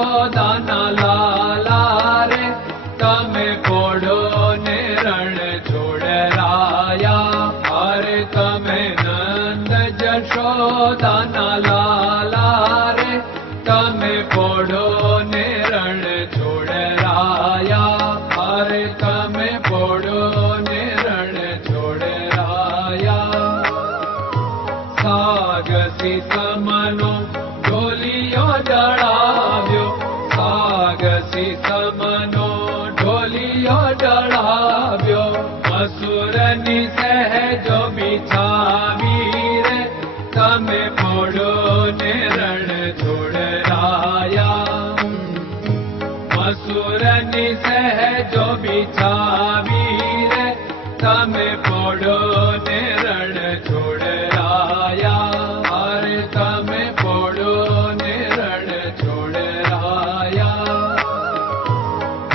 જશોદાના લાલા રે તમે પોડો ને રણ છોડરાયા. અરે તમે નંદ જશોદાના લાલા રે તમે પોડો ને રણ છોડરાયા. અરે તમે પોડો ને રણ છોડરાયા. સાગસી સમનો ઢોલિયો ડળાવ્યો, સાગસી સમનો ઢોલિયો ડળાવ્યો. મસૂરની સહેજો બિછાવી રે તમે પોડો ને રણ છોડરાયા. મસૂરની સહેજો બિછાવી રે તમે પોડો ને રણ છોડરાયા. અરે તમે પોડો ને રણ છોડરાયા.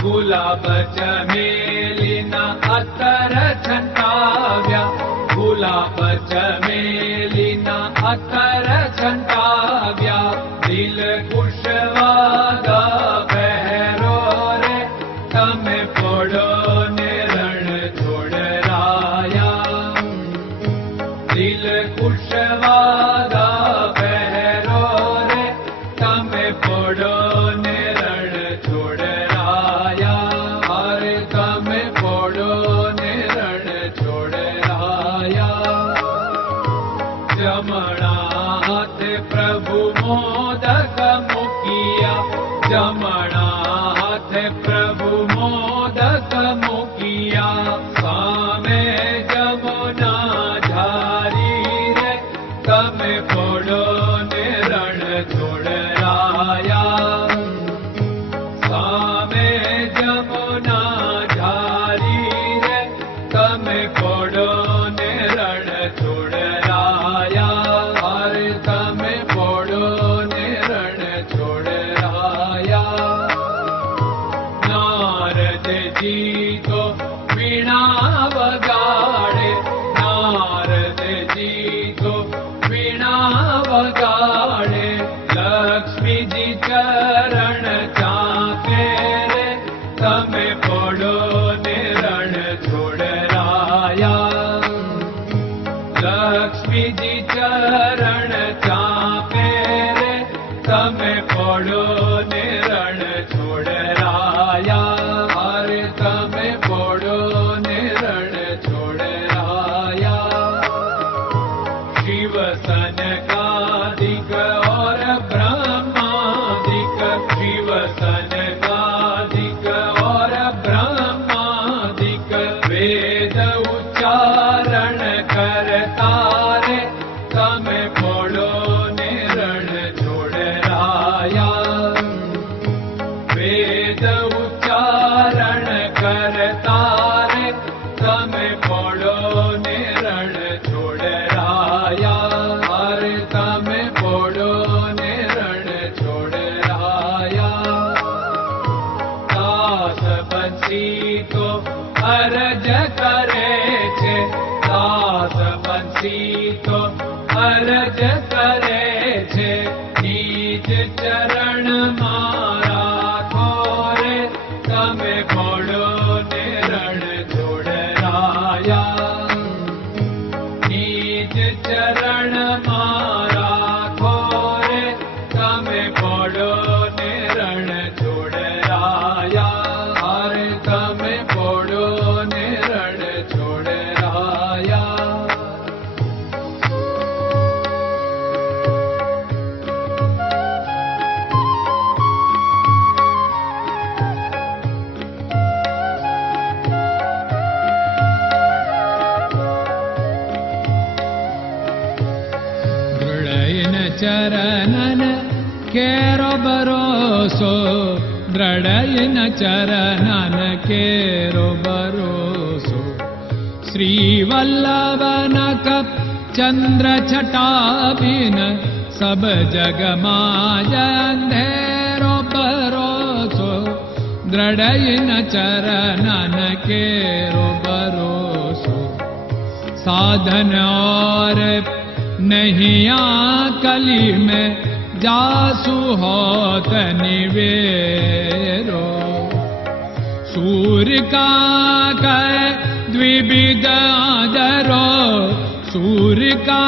ગુલાબ ચમેલીના અત્તર છંટાવ્યા, ગુલાબ ચમેલીના અત્તર છંટાવ્યા. દિલ કુશવાદા પહેરો રે તમે પોડો ને રણ છોડરાયા. દિલ કુશવાદા પહેરો રે તમે પોડો ને રણ છોડરાયા. અરે તમે પોડો ને રણ છોડરાયા. જમણા હાથે પ્રભુ મોદક મૂકિયા, જમણા હાથે પ્રભુ મોદક મૂકિયા. સામે જમુના ઝારી રે તમે પોડો ને રણ છોડરાયા. સામે જમુના ઝારી રે તમે પોડો ને રણ છોડરાયા. અરે તમે પોડો ને રણ છોડરાયા. નારદજી તો વીણા વગાડે, નારદજી તો વીણા વગાડે. લક્ષ્મીજી ચરણ ચાકે રે તમે પોડો ને રણ છોડરાયા. લક્ષ્મીજી ચરણ ચાપે રે તમે પોડો ને રણ છોડરાયા. અરે તમે પોડો ને રણ છોડરાયા. શિવ સનકાદિક और ब्रह्मादिक, शिव सनकादिक और ब्रह्मादिक. वेद उच्चारण करता रे તમે પોડો ને રણ છોડરાયા. વેદ ઉચ્ચારણ કરતા રે તમે પોડો ને રણ છોડરાયા. અરે તમે પોડો ને રણ છોડરાયા. દાસ બંસી તો અરજ કરે છે, દાસ બંસી તો અરજ કરે છે. નીચ ચરણ મારા ખોરે તમે પોડો ને રણ છોડરાયા. નીચ ચરણ મારા ખોરે તમે પોડો ને રણ છોડરાયા. અરે તમે પોડો ને રણ છોડરાયા. ચરણન કેરો ભરોસો, દ્રઢયન ચરણન કેરો ભરોસો. શ્રી વલ્લભન કપ ચંદ્ર છટાબિન સબ જગમાં અંધેરો ભરોસો. દ્રઢયન ચરણન કેરો ભરોસો. साधन और नहीं कली में जासु होत निवेरो सूर्य का कै द्विविध आदरो सूर्य का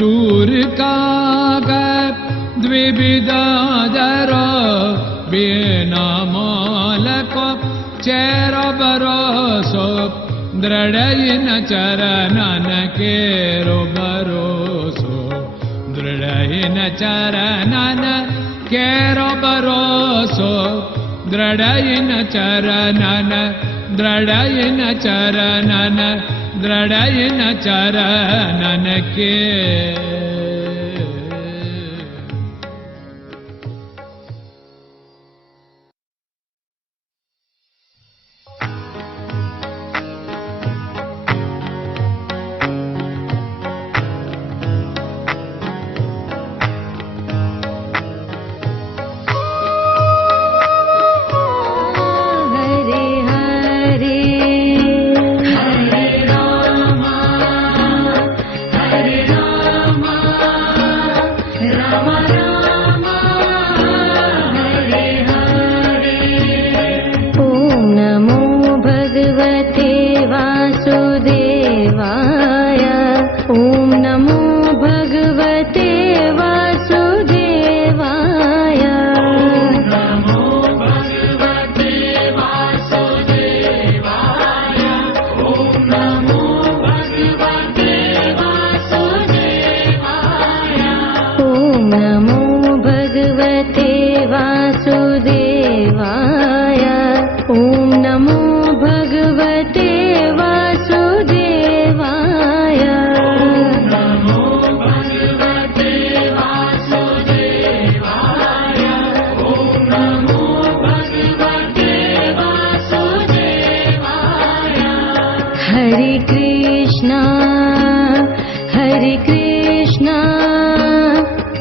सूर्य का द्विविधादर बिना मालको चेर भरोसो दृढ़ चरणन केरो भरोसो दृढ़ चरणन केरो भरोसो दृढ़ चरणन दृढ़ चरणन दृढ़ चरणन के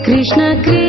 Krishna Krishna